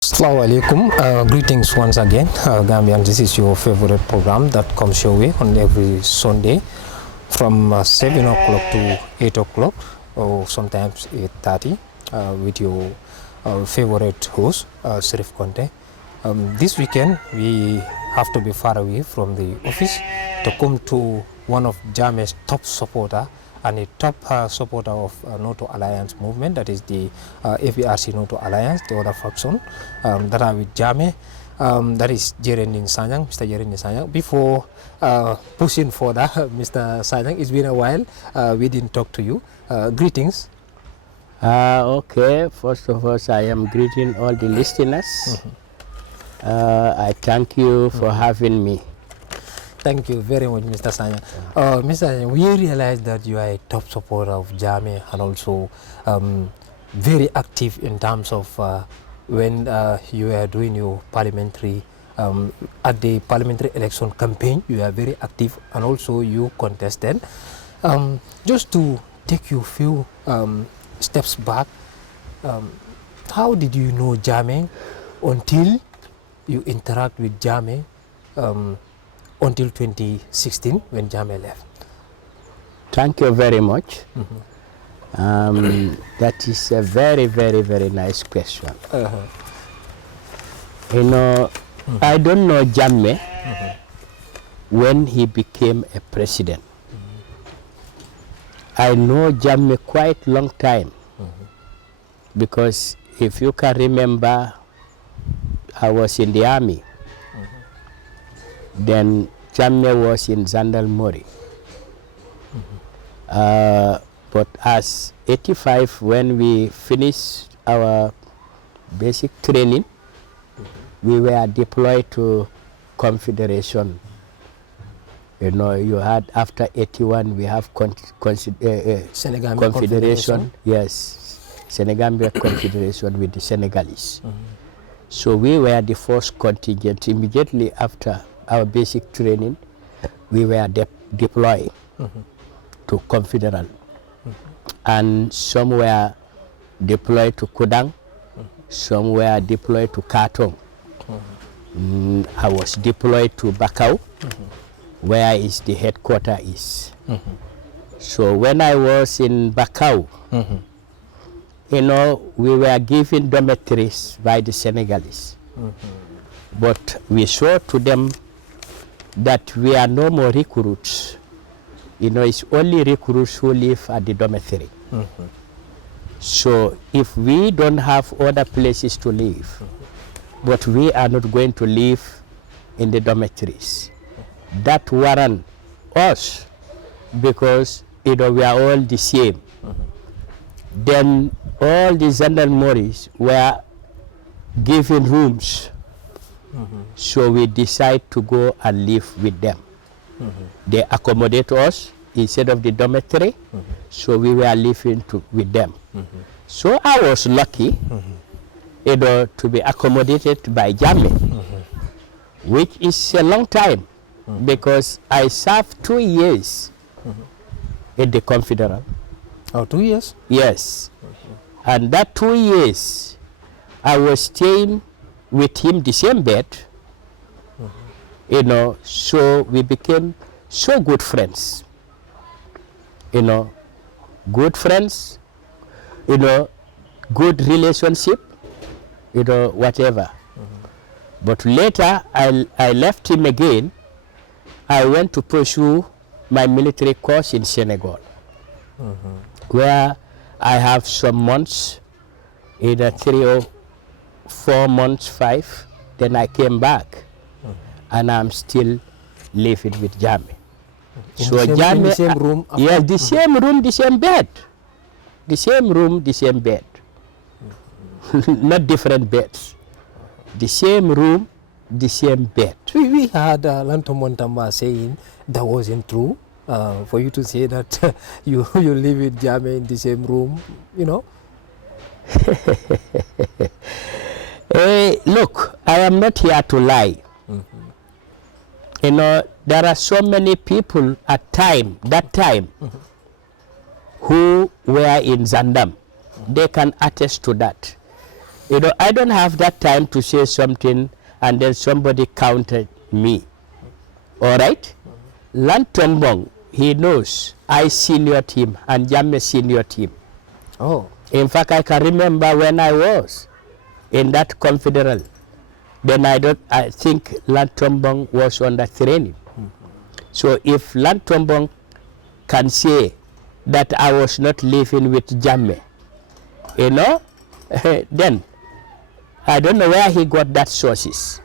Assalamu alaikum. Greetings once again, Gambian. This is your favorite program that comes your way on every Sunday from 7 o'clock to 8 o'clock or sometimes 8:30 with your favorite host, Sirif Conte. This weekend, we have to be far away from the office to come to one of Jammeh's top supporter and a top supporter of NATO Alliance movement, that is the APRC NATO Alliance, the other faction that are with Jammeh, that is Jerending Sanyang, Mr. Jerending Sanyang. Before pushing further, Mr. Sanyang, it's been a while, we didn't talk to you. Greetings. Okay, first of all, I am greeting all the listeners. I thank you for having me. Thank you very much, Mr. Sanyang. Mr. Sanyang, we realize that you are a top supporter of Jammeh and also very active in terms of when you are doing your parliamentary, at the parliamentary election campaign, you are very active and also you contested. Just to take you a few steps back, how did you know Jammeh until you interact with Jammeh until 2016 when Jammeh left? Thank you very much. That is a very, very, very nice question. You know, I don't know Jammeh when he became a president. I know Jammeh quite long time because if you can remember, I was in the army. Then Jammeh was in Zandalmori. But as 85, when we finished our basic training, we were deployed to Confederation. You know, you had after 81, we have Confederation. Yes, Senegambia Confederation with the Senegalese. So we were the first contingent. Immediately after our basic training, we were deployed to Confederal. And some were deployed to Kudang, some were deployed to Katong. I was deployed to Bakau, where is the headquarters is. So when I was in Bakau, you know, we were given dormitories by the Senegalese. But we showed to them that we are no more recruits. You know, it's only recruits who live at the dormitory. So if we don't have other places to live, but we are not going to live in the dormitories, that warrant us because, you know, we are all the same. Then all the Zandalmoris were given rooms. So we decide to go and live with them. They accommodate us instead of the dormitory, so we were living with them. So I was lucky, you know, to be accommodated by Jammeh, which is a long time because I served 2 years in the Confederal. Oh, 2 years? Yes. And that 2 years, I was staying with him the same bed, you know, so we became so good friends, you know, good friends, you know, good relationship, you know, whatever. But later, I left him again. I went to pursue my military course in Senegal, where I have some months, either 3 or 4 months, 5, then I came back, and I'm still living with Jammeh. So Jammeh, in the same room? Yes, the same room, the same bed. The same room, the same bed. Not different beds. The same room, the same bed. We had Lanto Montamba saying that wasn't true. For you to say that you live with Jammeh in the same room, you know? Look, I am not here to lie. You know, there are so many people at that time, who were in Zandam. They can attest to that. You know, I don't have that time to say something and then somebody countered me. All right? Lantombong, he knows I senior him and Jammeh senior him. Oh. In fact, I can remember when I was in that confederal. Then I think Lantombong was on the training. So if Lantombong can say that I was not living with Jammeh, you know, then I don't know where he got that sources.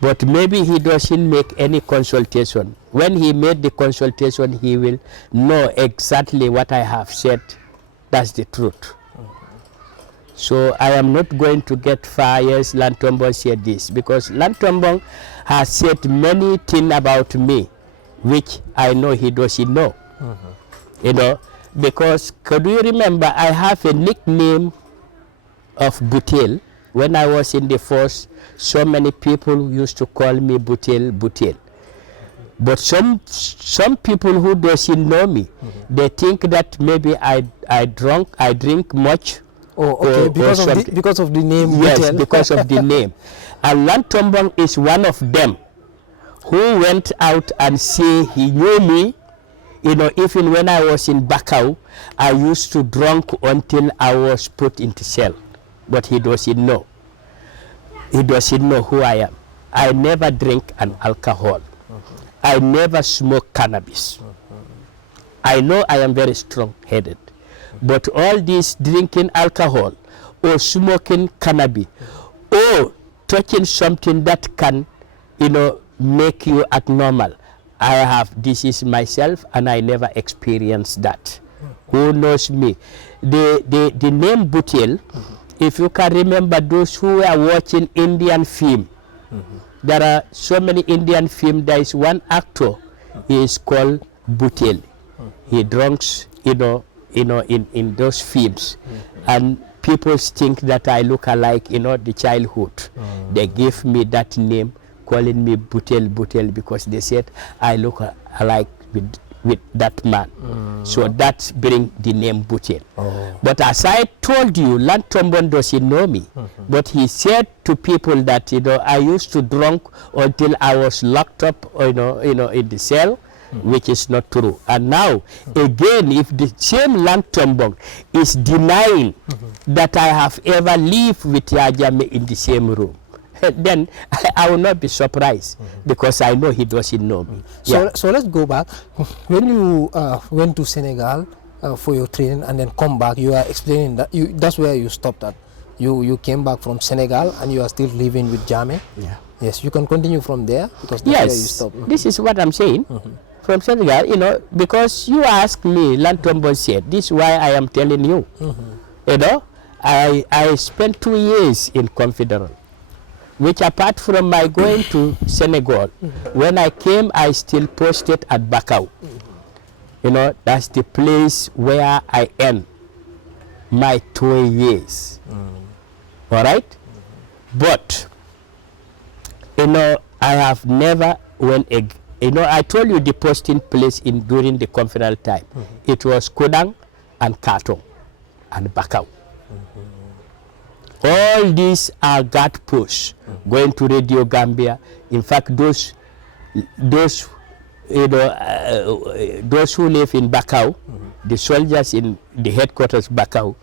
But maybe he doesn't make any consultation. When he made the consultation, he will know exactly what I have said. That's the truth. So I am not going to get far. Yes, Lantombong said this, because Lantombong has said many things about me, which I know he doesn't know. You know, because could you remember I have a nickname of Butel. When I was in the force, so many people used to call me Butel, Butel. But some people who doesn't know me, they think that maybe I drink much. Oh, okay. Because of the name. Yes, Butel. because of the name. And Lantombong is one of them who went out and say he knew me. You know, even when I was in Bakau, I used to drink until I was put into cell. But he doesn't know. He doesn't know who I am. I never drink an alcohol. I never smoke cannabis. I know I am very strong-headed. But all this drinking alcohol or smoking cannabis or touching something that can, you know, make you act normal, I have, this is myself, and I never experienced that. Who knows me? The name Butel, if you can remember those who are watching Indian film, there are so many Indian film. There is one actor, he is called Butel. He drinks, you know, in those films, and people think that I look alike, you know, the childhood. They give me that name, calling me Butel, Butel, because they said I look alike with that man. So that bring the name Butel. But as I told you, Lantombong doesn't know me. But he said to people that, you know, I used to drink until I was locked up, you know, in the cell, which is not true. And now, again, if the same Lantombong is denying that I have ever lived with Jammeh in the same room, then I will not be surprised, because I know he doesn't know me. So let's go back. When you went to Senegal for your training and then come back, you are explaining that that's where you stopped at. You came back from Senegal and you are still living with Jammeh. Yeah. Yes, you can continue from there, because that's where you stopped. This is what I'm saying. From Senegal, you know, because you asked me, Lantombong said, this is why I am telling you. You know, I spent 2 years in Confederal, which apart from my going to Senegal, when I came, I still posted at Bakau. You know, that's the place where I end my 2 years. All right? But, you know, I have never went, you know, I told you the posting place during the Confederal time. It was Kodang and Kato and Bakau. All these are guard posts, going to Radio Gambia. In fact, those you know, those who live in Bakau, the soldiers in the headquarters Bakau,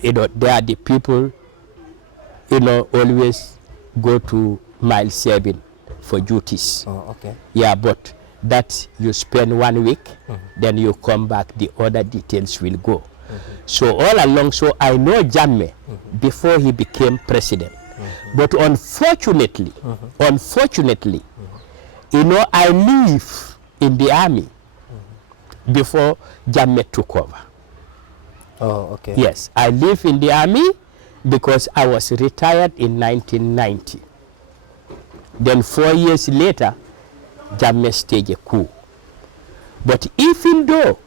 you know, they are the people, you know, always go to mile 7 for duties. Okay. Yeah, but that you spend 1 week, then you come back, the other details will go. So all along, so I know Jammeh before he became president. But unfortunately, you know, I live in the army before Jammeh took over. Oh, okay. Yes, I live in the army because I was retired in 1990. Then 4 years later, Jammeh staged a coup. But even though,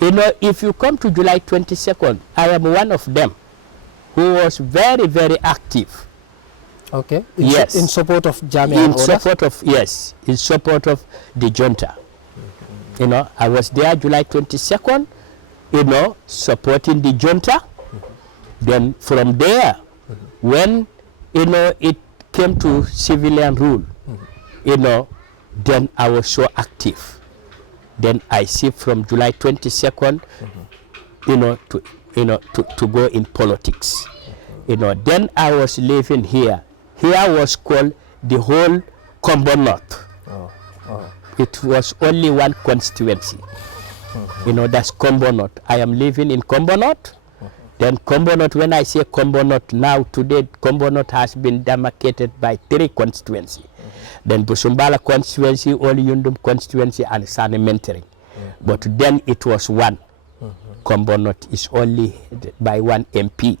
you know, if you come to July 22nd, I am one of them who was very, very active. Okay. Yes. In support of Jammeh In and others? support of, yes, in support of the junta. You know, I was there July 22nd, you know, supporting the junta. Then from there, When, it came to civilian rule, then I was so active. Then I see from July 22nd, to go in politics. Then I was living here. Here was called the whole Gamba North. It was only one constituency. That's Gamba North. I am living in Gamba North. Then Gamba North, when I say Gamba North, now today Gamba North has been demarcated by 3 constituencies. Then Busumbala constituency, Oli Yundum constituency, and Sanimentary. But then it was one. Gamba North is only by one MP.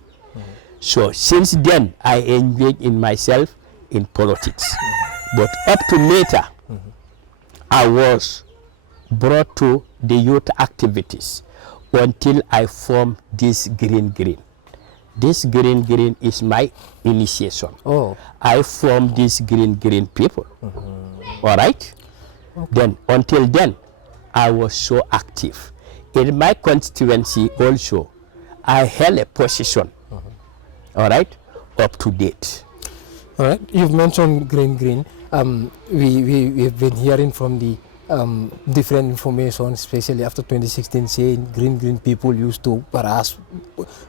So since then, I engaged in myself in politics. But up to later, I was brought to the youth activities until I formed this Green. This Green is my initiation. I formed this Green people. All right? Then, until then, I was so active. In my constituency also, I held a position, all right, up to date. All right, you've mentioned Green. We've been hearing from the different information, especially after 2016, saying Green people used to harass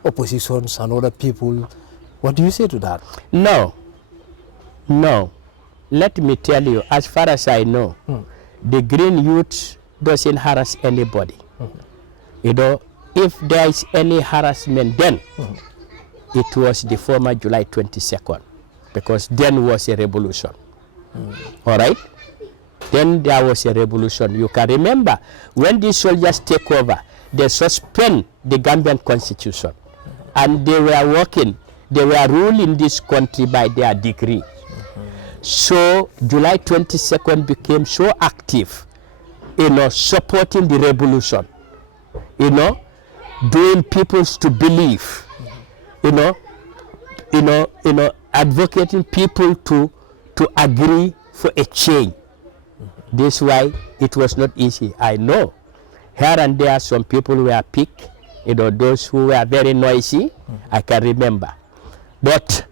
oppositions and other people. What do you say to that? No. Let me tell you, as far as I know, the Green youth doesn't harass anybody. If there is any harassment, then it was the former July 22nd, because then was a revolution. All right? Then there was a revolution. You can remember when these soldiers take over, they suspend the Gambian constitution, and they were ruling this country by their decree. So July 22nd became so active, supporting the revolution, doing people to believe, advocating people to agree for a change. This is why it was not easy. I know here and there some people were picked, those who were very noisy, I can remember. But,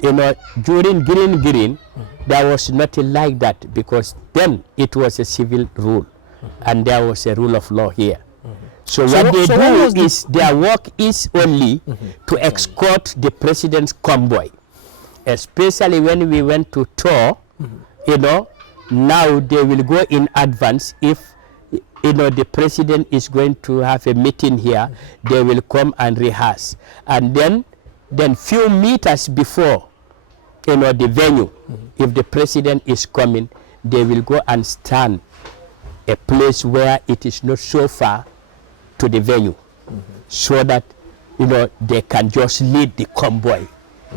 during Green, there was nothing like that, because then it was a civil rule, and there was a rule of law here. So what they do is, their work is only to escort the president's convoy. Especially when we went to tour, now they will go in advance. If the president is going to have a meeting here, they will come and rehearse. And then few meters before the venue, if the president is coming, they will go and stand a place where it is not so far to the venue, so that they can just lead the convoy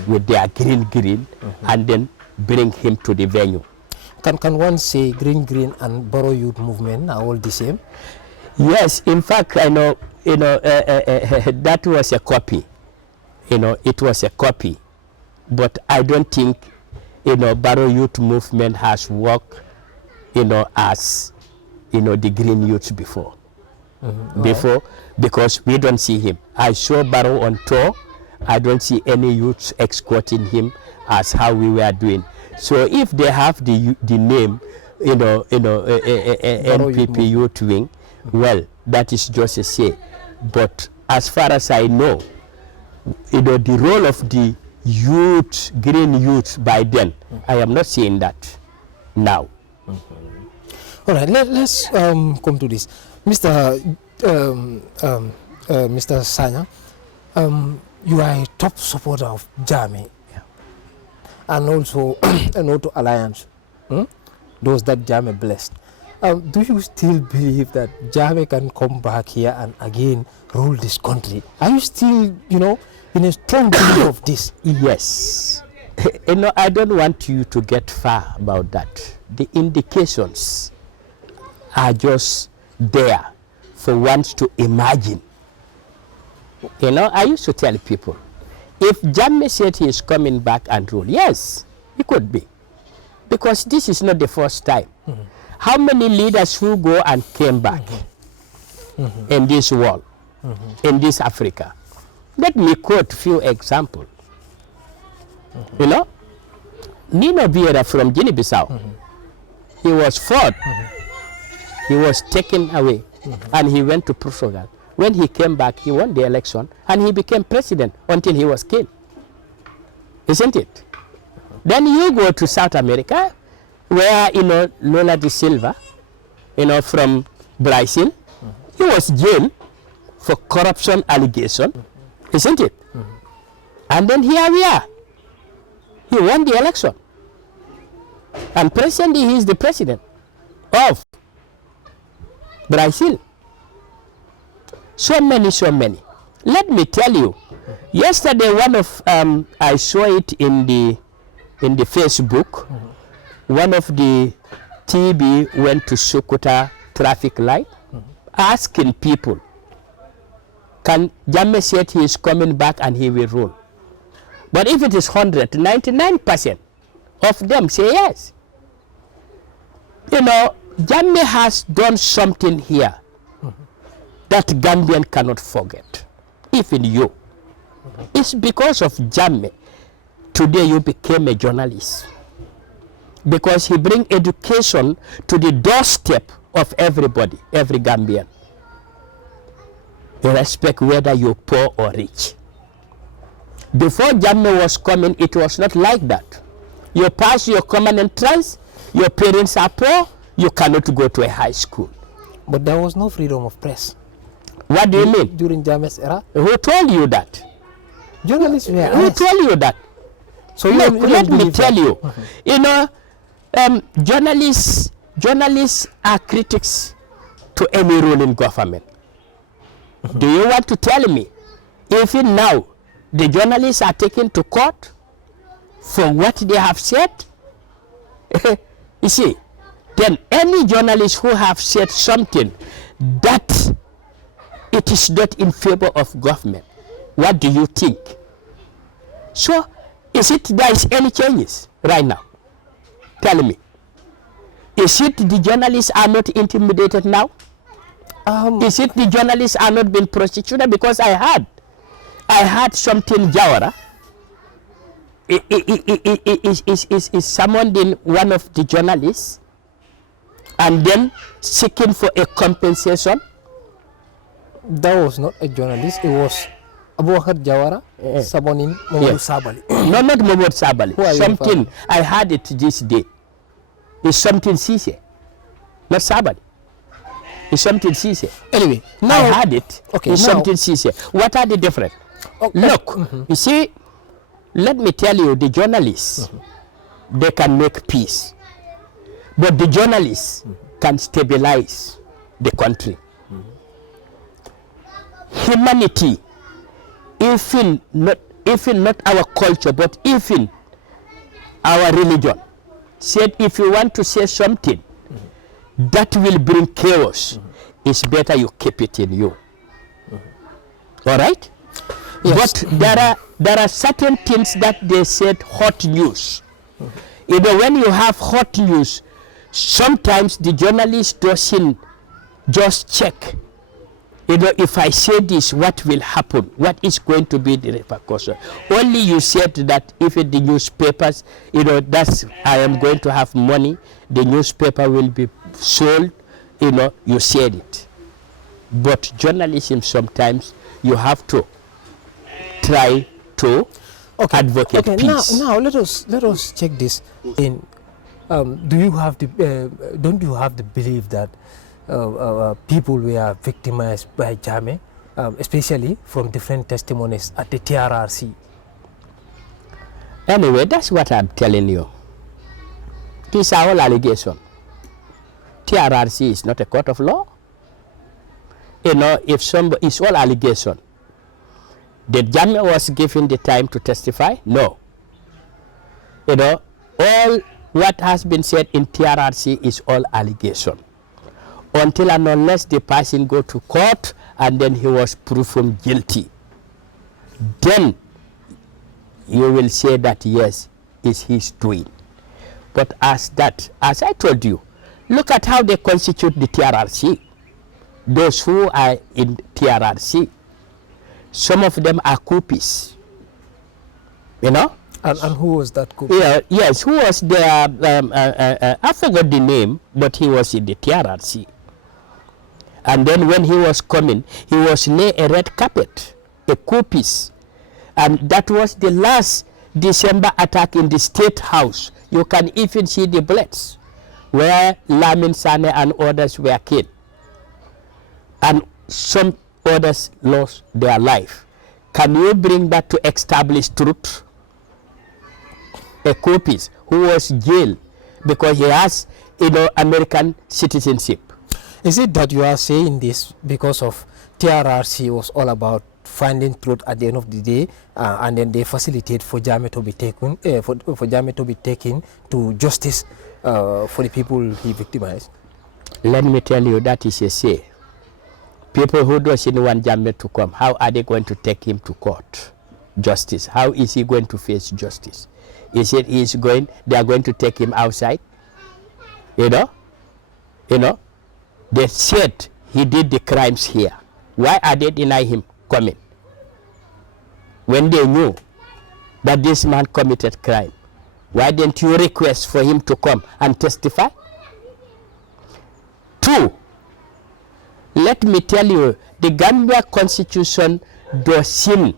with their green, and then bring him to the venue. Can one say Green and Borough Youth Movement are all the same? Yes, in fact, I know, that was a copy. It was a copy, but I don't think, Borough Youth Movement has worked, as, the Green Youth before. Because we don't see him. I saw Borough on tour. I don't see any youths escorting him as how we were doing. So if they have the name, NPP Youth Wing, well, that is just a say. But as far as I know, the role of the youth, Green youth by then, I am not seeing that now. All right, let's come to this. Mr. Sanyang, you are a top supporter of Jammeh, and also an Auto Alliance, those that Jammeh blessed. Do you still believe that Jammeh can come back here and again rule this country? Are you still, in a strong belief of this? Yes. I don't want you to get far about that. The indications are just there for one to imagine. I used to tell people, if Jammeh said he is coming back and rule, yes, he could be. Because this is not the first time. How many leaders who go and came back in this world, in this Africa? Let me quote few examples. You know, Nino Vieira from Guinea-Bissau, he was fought. He was taken away, and he went to Portugal. When he came back, he won the election, and he became president until he was killed. Isn't it? Then you go to South America, where, Lula da Silva, from Brazil, he was jailed for corruption allegation, isn't it? And then here we are. He won the election. And presently he is the president of Brazil. So many. Let me tell you, yesterday I saw it in the Facebook, one of the TV went to Sokoto traffic light, asking people, can Jammeh said he is coming back and he will rule? But if it is 99% of them say yes. Jammeh has done something here that Gambian cannot forget, even you. It's because of Jammeh today you became a journalist, because he bring education to the doorstep of everybody, every Gambian, irrespective whether you're poor or rich. Before Jammeh was coming, it was not like that. You pass your common entrance, your parents are poor, you cannot go to a high school. But there was no freedom of press. What do you mean? During Jammeh's era? Who told you that? Journalists were Who told you that? So look, let me tell you, journalists are critics to any ruling government. Do you want to tell me, even now, the journalists are taken to court for what they have said? You see, then any journalist who have said something that it is not in favor of government, what do you think? So, is it there is any changes right now? Tell me. Is it the journalists are not intimidated now? Is it the journalists are not being prosecuted? Because I heard something Jawara is summoned in one of the journalists and then seeking for a compensation. That was not a journalist, it was Abubakar Jawara summoning Mohamed Sabali. No, not Mohamed Sabali. Something, I heard it this day. It's something Sise, not Sabali. It's something Sise. Anyway, now I heard it. Okay, it's something Sise. What are the difference? Look, you see, let me tell you, the journalists, they can make peace. But the journalists can stabilize the country. Humanity, even not our culture, but even our religion, said if you want to say something that will bring chaos, it's better you keep it in you. All right? Yes. But there are certain things that they said hot news. When you have hot news, sometimes the journalist doesn't just check. If I say this, what will happen? What is going to be the repercussion? Only you said that if the newspapers, that's I am going to have money, the newspaper will be sold, you said it. But journalism, sometimes you have to try to advocate peace. Now let us check this. Don't you have the belief that people were victimized by Jammeh, especially from different testimonies at the TRRC? Anyway, that's what I'm telling you. These are all allegations. TRRC is not a court of law. If somebody, it's all allegation. Did Jammeh was given the time to testify? No. All what has been said in TRRC is all allegation. Until and unless the person go to court and then he was proven guilty, then you will say that yes, it's his doing. But as I told you, look at how they constitute the TRRC. Those who are in TRRC, some of them are coupists. And who was that coup? Yeah, yes, who was there? I forgot the name, but he was in the TRRC. And then when he was coming, he was near a red carpet, a coup piece. And that was the last December attack in the State House. You can even see the bullets where Lamin Sane and others were killed. And some others lost their life. Can you bring that to establish truth? A coup piece who was jailed because he has, American citizenship. Is it that you are saying this because of TRRC was all about finding truth at the end of the day, and then they facilitate for Jammeh to be taken, for Jammeh to be taken to justice for the people he victimized? Let me tell you, that is a say. People who doesn't want Jammeh to come, how are they going to take him to court? Justice. How is he going to face justice? Is it they are going to take him outside? They said he did the crimes here. Why are they denying him coming? When they knew that this man committed crime, why didn't you request for him to come and testify? 2, let me tell you, the Gambia Constitution doesn't,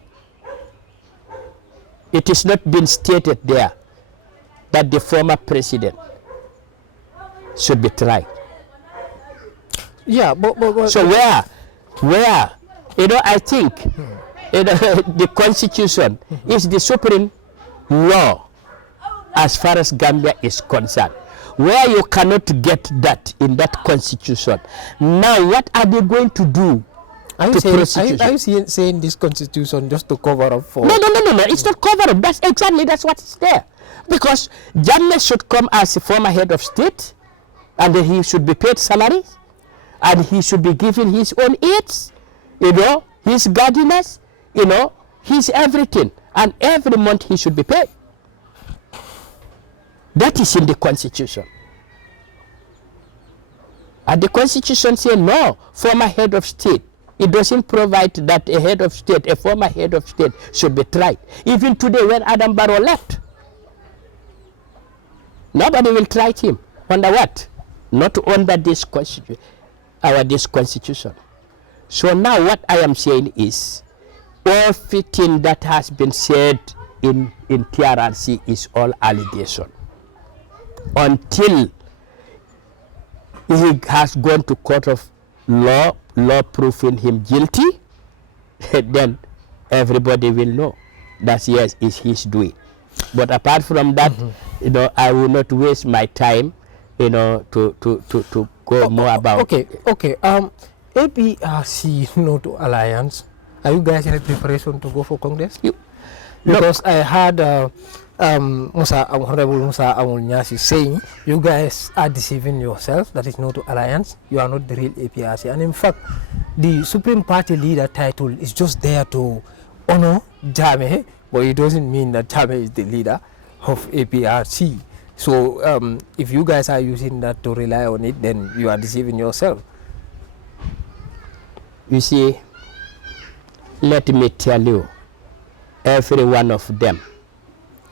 it is not been stated there that the former president should be tried. Yeah, but so where, I think the Constitution is the supreme law as far as Gambia is concerned. Where you cannot get that in that Constitution, now what are they going to do? Are you saying this Constitution just to cover up for? No, it's not cover up. That's what's there. Because Jammeh should come as a former head of state, and then he should be paid salaries, and he should be given his own aids, his gardeners, his everything, and every month he should be paid. That is in the Constitution. And the Constitution says no, former head of state. It doesn't provide that a former head of state should be tried. Even today when Adam Barrow left, nobody will try him. Under what? Not under this Constitution. This Constitution. So now what I am saying is, everything that has been said in TRRC is all allegation. Until he has gone to court of law proving him guilty, then everybody will know that yes, it's his doing. But apart from that, I will not waste my time, to go more about. Okay. APRC to alliance. Are you guys in a preparation to go for Congress? Because I heard Honorable Musa Amulnyasi saying you guys are deceiving yourself. That is not to alliance. You are not the real APRC. And in fact, the Supreme Party leader title is just there to honor Jammeh, but it doesn't mean that Jammeh is the leader of APRC. So if you guys are using that to rely on it, then you are deceiving yourself. You see, let me tell you, every one of them,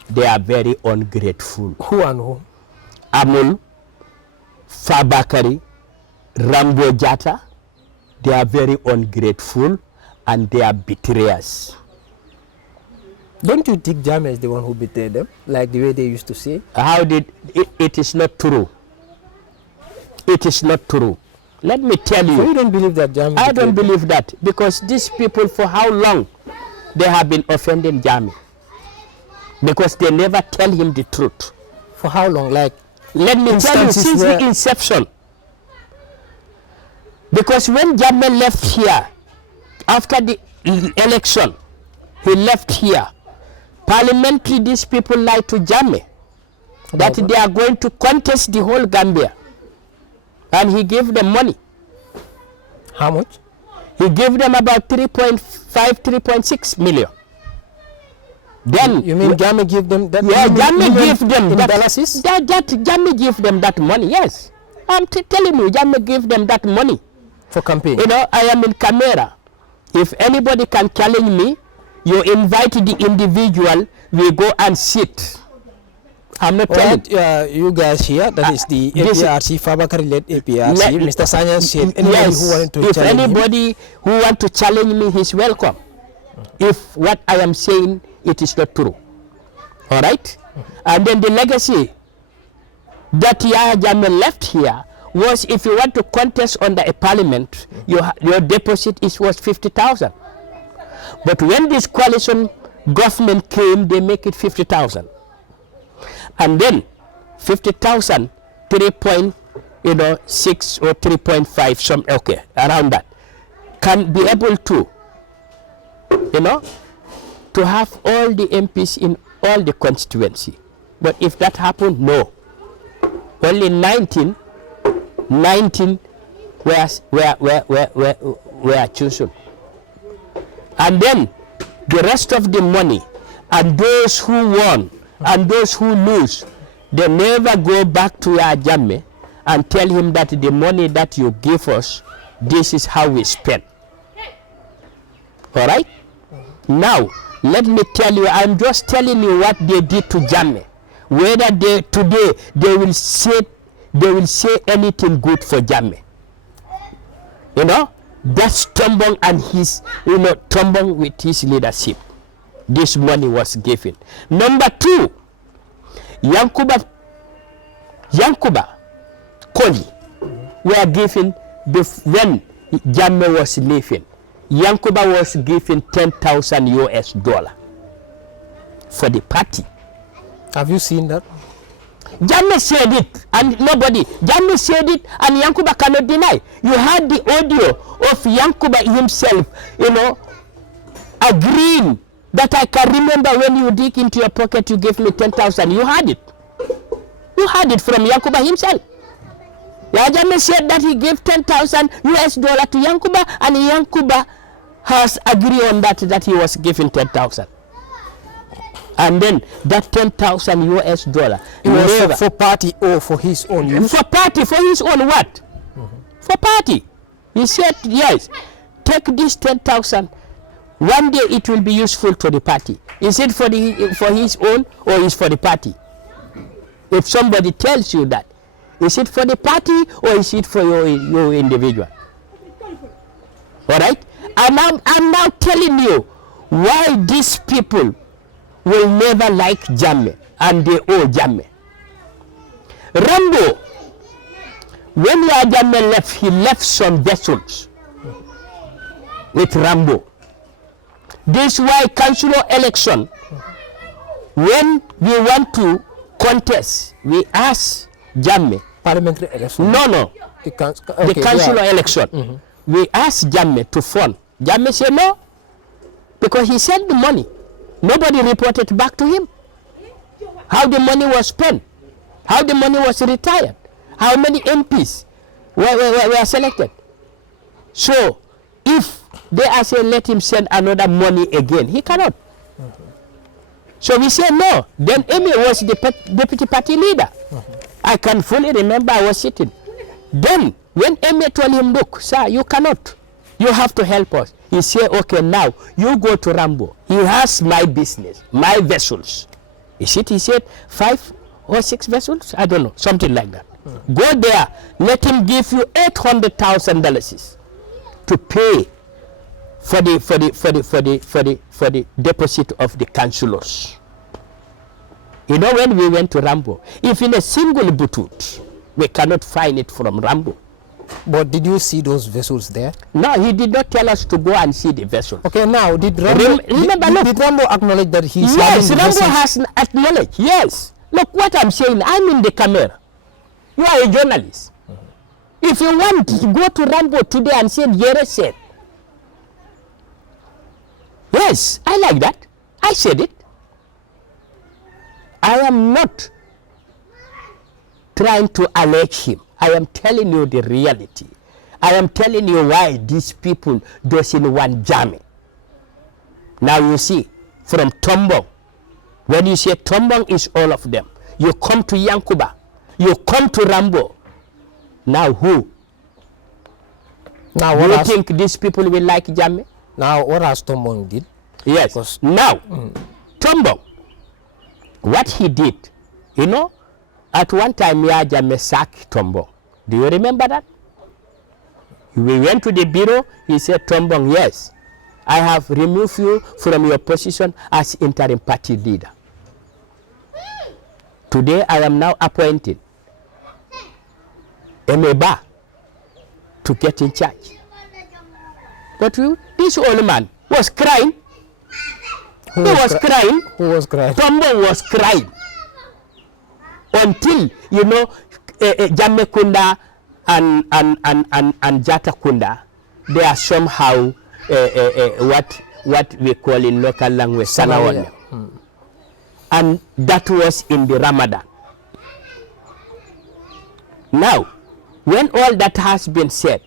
they are very ungrateful. Who and who? Amul, Fabakari, Rambo Jata, they are very ungrateful and they are betrayers. Don't you think Jammeh is the one who betrayed them, like the way they used to say? How did it is not true. It is not true. Let me tell you. So you don't believe that Jammeh? I don't believe that, because these people, for how long they have been offending Jammeh? Because they never tell him the truth. For how long? Like, let me tell you, since the inception. Because when Jammeh left here, after the election, he left here. Parliamentary, these people lied to Jammeh that they are going to contest the whole Gambia. And he gave them money. How much? He gave them about 3.5, 3.6 million. Then you mean Jammeh gave them that? Yeah, Jammeh gave them that. Jammeh gave them that money. Yes, I'm telling you, Jammeh gave them that money for campaign. I am in camera. If anybody can challenge me, you invite the individual we go and sit. I'm not telling you guys here, that is the APRC, Fabakari-led APRC. Mr. Sanyang said anybody who wanted to if anybody who want to challenge me, he's welcome. If what I am saying, it is not true. All right? And then the legacy that Yahya Jammeh left here was, if you want to contest under a parliament, your deposit was 50,000. But when this coalition government came, they make it 50,000. And then 50,000, 3.6 or 3.5, some, okay, around that, can be able to, to have all the MPs in all the constituency. But if that happened, no. Only 19 were chosen. And then the rest of the money, and those who won and those who lose, they never go back to Yahya Jammeh and tell him that the money that you give us, this is how we spend. All right? Now, let me tell you, I'm just telling you what they did to Jammeh. Whether today they will say anything good for Jammeh. That's Tombong and his, Tombong with his leadership. This money was given. Number two, Yankuba Koli were given when Jammeh was leaving. Yankuba was given $10,000 for the party. Have you seen that? Jammeh said it, and Jammeh said it, and Yankuba cannot deny. You had the audio of Yankuba himself, agreeing that I can remember when you dig into your pocket, you gave me 10,000. You had it. You had it from Yankuba himself. Jammeh said that he gave $10,000 to Yankuba, and Yankuba has agreed on that he was given 10,000. And then that $10,000. It was for party or for his own use? For party, for his own what? For party. He said, yes, take this 10,000. One day it will be useful to the party. Is it for his own or is for the party? If somebody tells you that, is it for the party or is it for your individual? All right? And I'm now telling you why these people will never like Jammeh, and they owe Jammeh. Rambo, when Yahya Jammeh left, he left some vessels with Rambo. This is why councillor election, when we want to contest, we ask Jammeh. Parliamentary election? No. The councillor election. We ask Jammeh to fund. Jammeh said no, because he sent the money. Nobody reported back to him how the money was spent, how the money was retired, how many MPs were selected. So if they are saying let him send another money again, he cannot. So we said no. Then Amy was the deputy party leader. I can fully remember I was sitting. Then when Amy told him, look, sir, you cannot. You have to help us. He said, okay, now you go to Rambo. He has my business, my vessels. Is it, he said, 5 or 6 vessels? I don't know, something like that. Go there, let him give you $800,000 to pay for the deposit of the councillors. When we went to Rambo, if in a single butut, we cannot find it from Rambo. But did you see those vessels there? No, he did not tell us to go and see the vessels. Okay, now did Rambo, did Rambo acknowledge that he's yes, having the Rambo vessels? has acknowledged. Yes. Look what I'm saying. I'm in the camera. You are a journalist. If you want to go to Rambo today and say Yere said. Yes, I like that. I said it. I am not trying to allege him. I am telling you the reality. I am telling you why these people doesn't want Jammeh. Now you see, from Tombong, when you say Tombong is all of them, you come to Yankuba, you come to Rambo. Now who? Now do you think these people will like Jammeh? Now what has Tombong did? Yes. Now, Tombong, what he did, at one time Jammeh sacked Tombong. Do you remember that? We went to the bureau, he said, Tombong, yes, I have removed you from your position as interim party leader. Today I am now appointed Emeba to get in charge. But this old man was crying. Who was crying? Who was crying? Tombong was crying. Until, Jammeh Kunda and Jata Kunda, they are somehow what we call in local language Sanawanya. And that was in the Ramadan. Now, when all that has been said,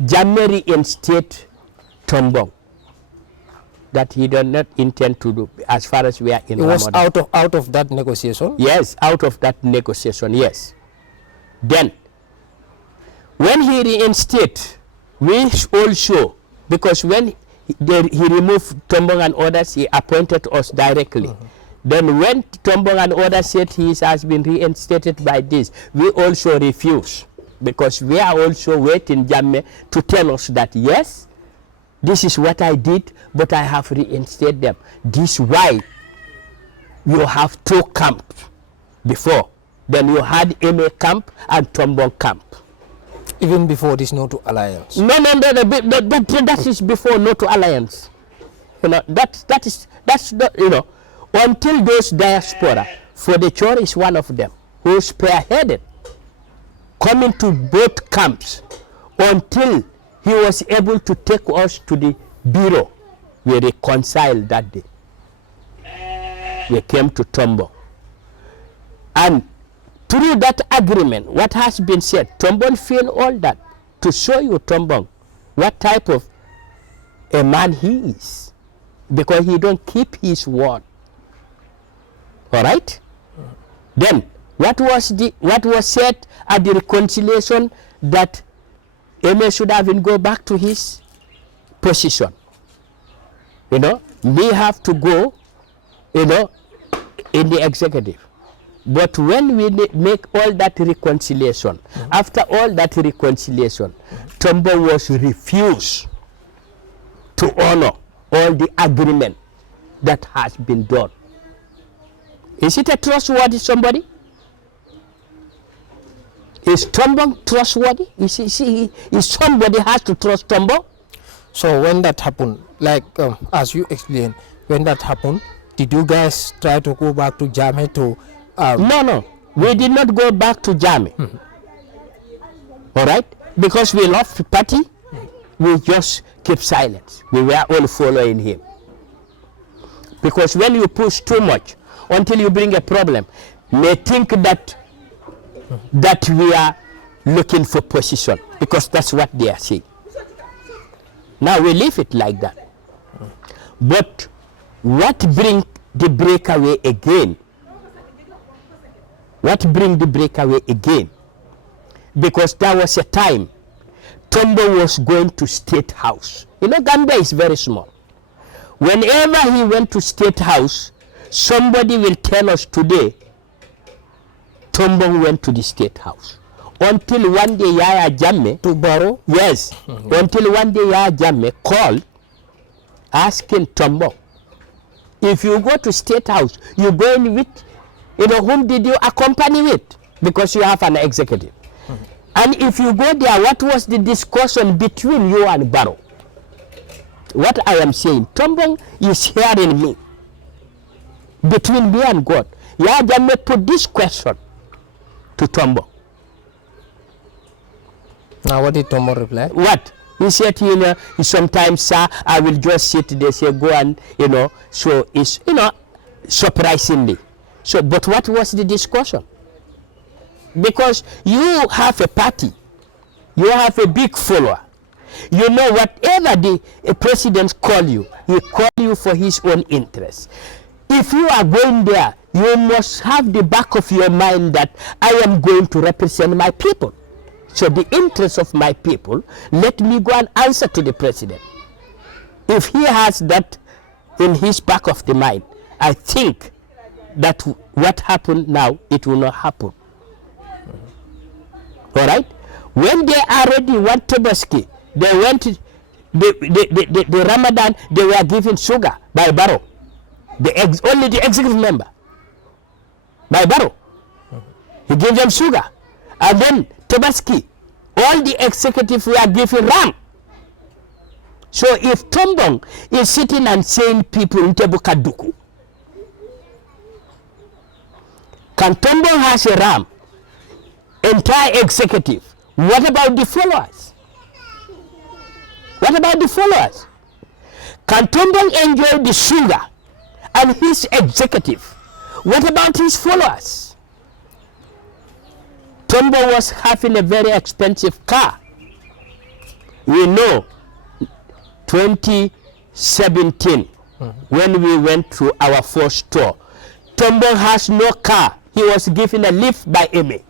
Jammeh reinstated Tombong, that he did not intend to do as far as we are in Ramadan. It was out of that negotiation? Yes, out of that negotiation, yes. Then, when he reinstated, we also, because when he removed Tombong and others, he appointed us directly. Then when Tombong and others said he has been reinstated by this, we also refuse, because we are also waiting Jammeh to tell us that yes, this is what I did, but I have reinstated them. This is why you have two camps before. Then you had MA camp and Tombong camp. Even before this No to Alliance? No, that is before No to Alliance. That's until those diaspora, for the church is one of them, who spearheaded coming to both camps until he was able to take us to the bureau. We reconciled that day. We came to Tombong. And through that agreement, what has been said, Tombong feel all that to show you, Tombong, what type of a man he is, because he don't keep his word. All right. Then what was said at the reconciliation, that Emir should have been go back to his position. We have to go, in the executive. But when we make all that reconciliation, after all that reconciliation, Tombong was refused to honor all the agreement that has been done. Is it a trustworthy somebody? Is Tombong trustworthy? Is somebody has to trust Tombong? So when that happened, like as you explained, when that happened, did you guys try to go back to Jammeh to... No, we did not go back to Jammeh. All right? Because we love the party, we just keep silence. We were all following him. Because when you push too much, until you bring a problem, may think that we are looking for position, because that's what they are saying. Now we leave it like that. But what bring the breakaway again? What bring the breakaway again? Because there was a time Tombong was going to State House. Gamba is very small. Whenever he went to State House, somebody will tell us today, Tombong went to the State House. Until one day Yaya Jammeh to borrow? Yes. Until one day Yaya Jammeh called asking Tombong, if you go to State House, you go in with, whom did you accompany with? Because you have an executive. And if you go there, what was the discussion between you and Barrow? What I am saying, Tombong is hearing me. Between me and God. Yaya Jammeh put this question to Tombong. Now what did Tombong reply? What? He said, sometimes, sir, I will just sit there, say, go and, so it's, surprisingly. So, but what was the discussion? Because you have a party, you have a big follower. Whatever the president call you, he call you for his own interest. If you are going there, you must have the back of your mind that I am going to represent my people. So the interest of my people, let me go and answer to the president. If he has that in his back of the mind, I think that what happened now, it will not happen. All right? When they already went to Tobaski, they went, the Ramadan, they were given sugar by Barrow. Only the executive member. By Barrow. He gave them sugar. And then Tobaski, all the executives were given ram. So if Tombong is sitting and saying people in Tebukaduku, can Tombong has a ram, entire executive, what about the followers? What about the followers? Can Tombong enjoy the sugar and his executive? What about his followers? Tombong was having a very expensive car. We know 2017 when we went to our first tour, Tombong has no car. He was given a lift by Jammeh.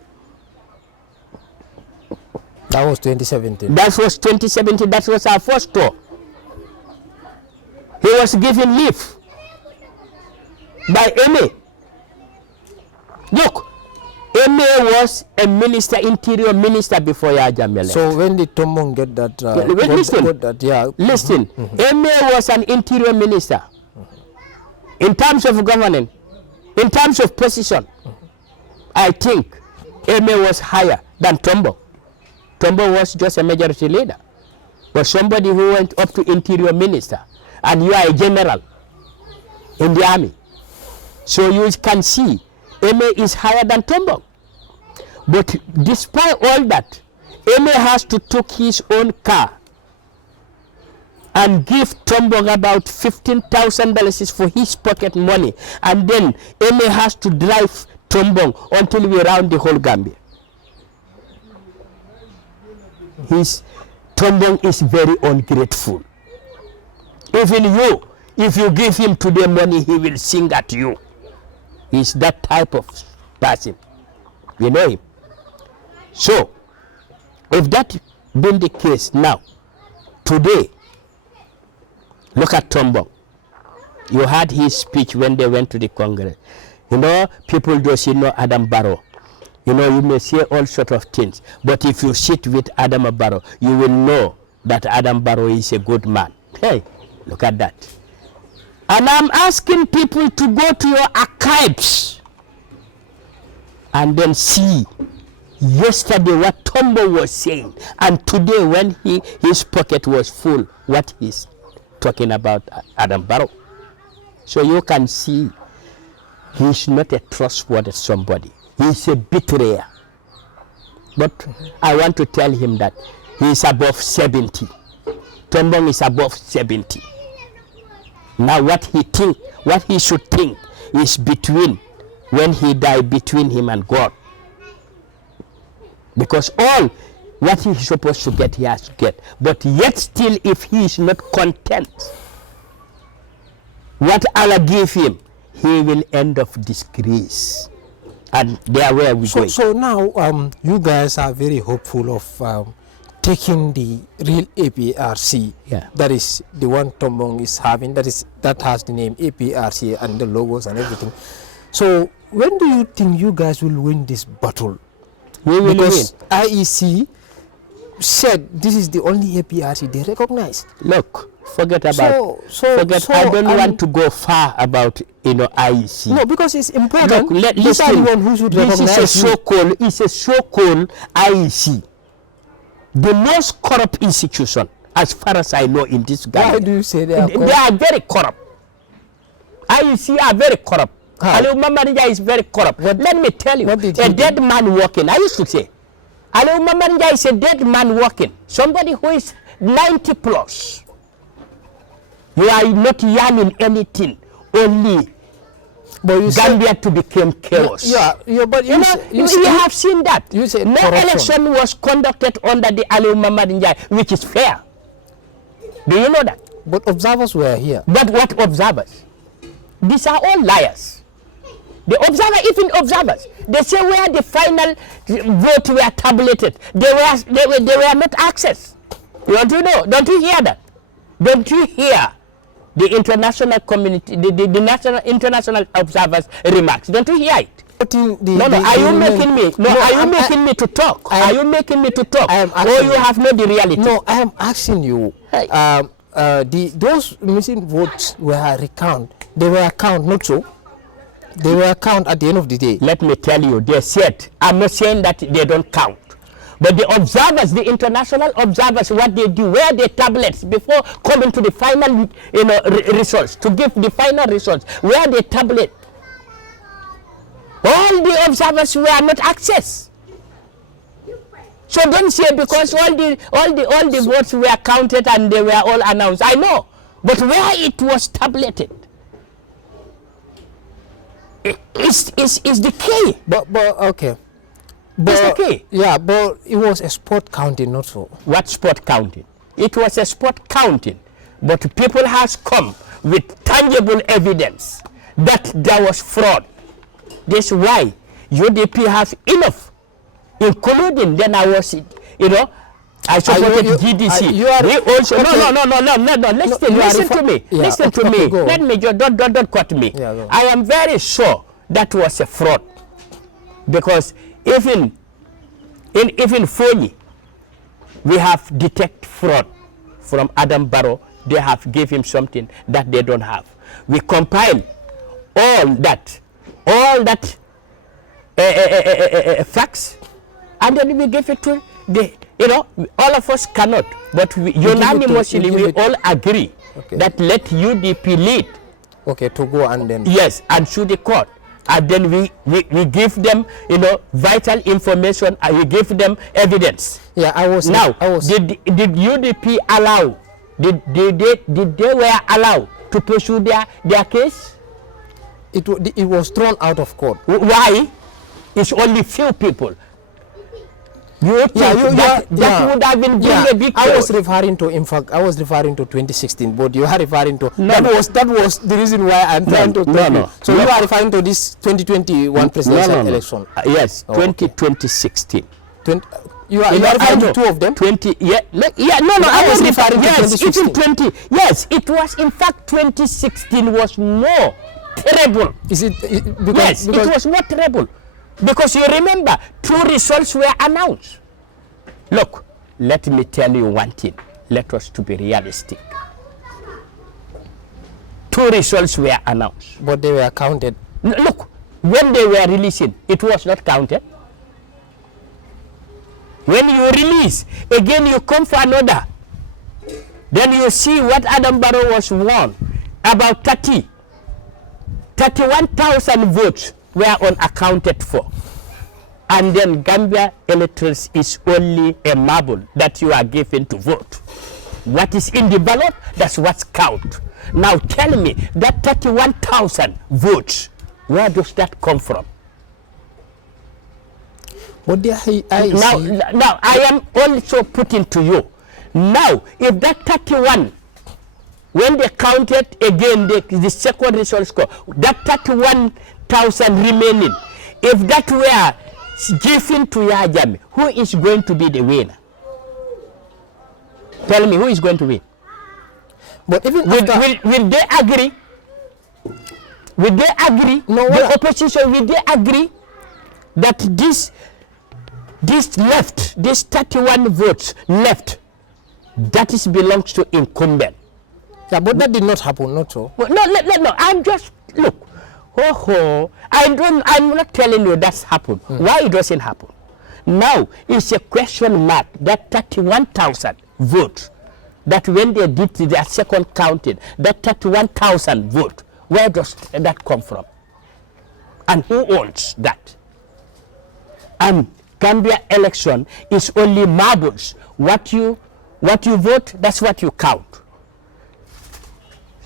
That was 2017. That was 2017. That was our first tour. He was given lift by Jammeh. Look, Jammeh was a minister, interior minister before Jammeh left. So when did Tombong get that? Listen, Jammeh was an interior minister. In terms of governing, in terms of position, I think Jammeh was higher than Tombong. Tombong was just a majority leader. But somebody who went up to interior minister, and you are a general in the army. So you can see Jammeh is higher than Tombong. But despite all that, Jammeh has to take his own car and give Tombong about $15,000 for his pocket money. And then Jammeh has to drive Tombong until we round the whole Gambia. Tombong is very ungrateful. Even you, if you give him today money, he will sing at you. He's that type of person. You know him. So, if that been the case now, today, look at Tombong. You heard his speech when they went to the Congress. You know, people just know Adam Barrow. You know, you may say all sorts of things, but if you sit with Adam Barrow, you will know that Adam Barrow is a good man. Hey, look at that. And I'm asking people to go to your archives and then see yesterday what Tombong was saying, and today when his pocket was full, what he's talking about Adam Barrow. So you can see he's not a trustworthy somebody. He's a betrayer. But I want to tell him that he's above 70. Tombong is above 70. Now what he should think is between, when he died, between him and God. Because all what he is supposed to get, he has to get. But yet still, if he is not content, what Allah gave him, he will end of disgrace. And there where we going. So now you guys are very hopeful of taking the real APRC. Yeah. That is the one Tombong is having. That has the name APRC and the logos and everything. So when do you think you guys will win this battle? We will because win. IEC said this is the only APRC they recognize. Look, forget about. I don't want to go far about IEC. No, because it's important. Look, this is the one who should recognize. This is a so-called IEC, the most corrupt institution, as far as I know, in this Gambia. Why do you say they are corrupt? They are very corrupt. IEC are very corrupt. Ali Mamarija is very corrupt. Let me tell you, a dead man walking. I used to say, Ali Mamarija is a dead man walking. Somebody who is 90 plus. You are not yearning anything, only Gambia to become chaos. But you have seen that. You said no corruption. election was conducted under the Ali Mamarija, which is fair. Do you know that? But observers were here. But what observers? These are all liars. The even observers, they say where the final vote were tabulated, they were not accessed. Don't you know? Don't you hear that? Don't you hear the international community, the national international observers' remarks. Don't you hear it? Are you making me? Are you making me to talk? Are you making me to talk? Or you have not the reality? No, I am asking you. Those missing votes were recounted. They were counted, not so. They were counted at the end of the day. Let me tell you, they said, I'm not saying that they don't count. But the observers, the international observers, what they do, wear their tablets before coming to the final results, to give the final results, wear their tablet. All the observers were not accessed. So don't say because all the votes were counted and they were all announced. I know. But where it was tableted is the key. But okay. It's the key. Yeah, but it was a spot counting, not so. What spot counting? It was a spot counting, but people has come with tangible evidence that there was fraud. That's why UDP have enough, including then I was, I supported GDC. Listen to me. Yeah, listen to me. Let me just don't cut me. Yeah, I am very sure that was a fraud, because even Fonyi, we have detected fraud from Adam Barrow. They have give him something that they don't have. We compile all that facts, and then we give it to the. All of us cannot, but unanimously we all agree that let UDP lead. Okay, to go and then. Yes, and sue the court. And then we give them, vital information, and we give them evidence. Yeah, Did UDP allow? Did they were allowed to pursue their case? It was thrown out of court. Why? It's only few people. You think that would have been a big I was referring to 2016, but you are referring to that was the reason why I'm trying to tell you. So you are referring to this 2021 presidential election. Yes, 2016. You are referring to two of them? I was referring to 2016. Yes, it was in fact 2016 was more terrible. Is it because it was more terrible. Because you remember, 2 results were announced. Look, let me tell you one thing. Let us to be realistic. 2 results were announced. But they were counted. Look, when they were releasing, it was not counted. When you release, again you come for another. Then you see what Adam Barrow was won. About 31,000 votes were unaccounted for. And then Gambia Electoral is only a marble that you are given to vote. What is in the ballot, that's what's count. Now tell me, that 31,000 votes, where does that come from? But now I am also putting to you. Now, if that 31, when they counted again the second result score, that 31,000 remaining, if that were given to Jammeh, who is going to be the winner? Tell me, who is going to win? But even will they agree? Will they agree? No, the opposition, will they agree that this left, this 31 votes left, that is belongs to incumbent? Yeah, but that did not happen, not so. Well, no, I'm just, look. I'm not telling you that's happened. Why it doesn't happen? Now, it's a question mark, that 31,000 votes, that when they did their second counting, that 31,000 vote, where does that come from? And who owns that? And Gambia election is only marbles. What you vote, that's what you count.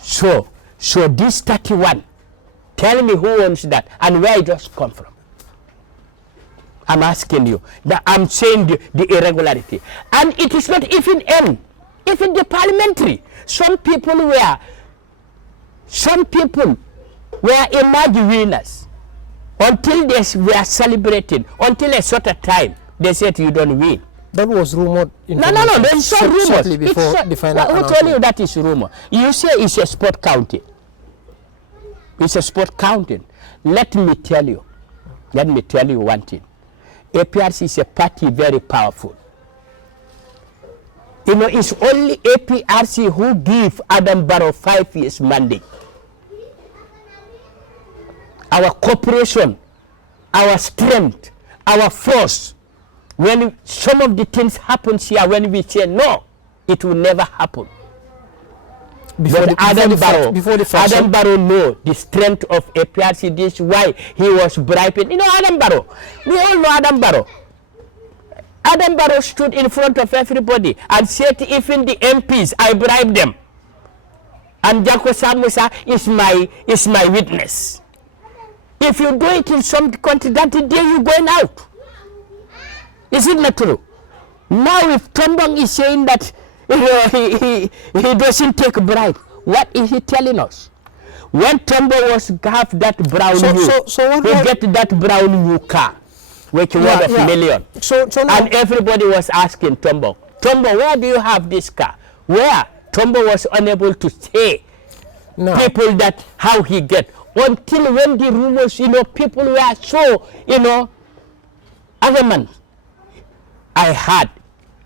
So this 31, tell me who owns that and where it does come from. I'm asking you. I'm saying the irregularity. And it is not even even the parliamentary. Some people were emerged winners until they were celebrating, until a certain time they said you don't win. That was rumored. No, there's no rumors. Shortly before the final who told you that is rumor? You say it's a sport counting. It's a sport counting. Let me tell you one thing. APRC is a party very powerful. You know, it's only APRC who give Adam Barrow 5 years mandate. Our cooperation, our strength, our force. When some of the things happen here, when we say no, it will never happen. Adam Barrow know the strength of APRC. This is why he was bribing. You know Adam Barrow. We all know Adam Barrow. Adam Barrow stood in front of everybody and said, even the MPs, I bribed them. And Janko Samusa is my witness. If you do it in some country, that day you're going out. Is it not true? Now if Tombong is saying that he doesn't take a bribe, what is he telling us? When Tombong was have that brown he get that brown new car, which was worth $1 million. And everybody was asking Tombong, where do you have this car? Where? Tombong was unable to say people that how he get. Until when the rumors, people were so, adamant. I heard,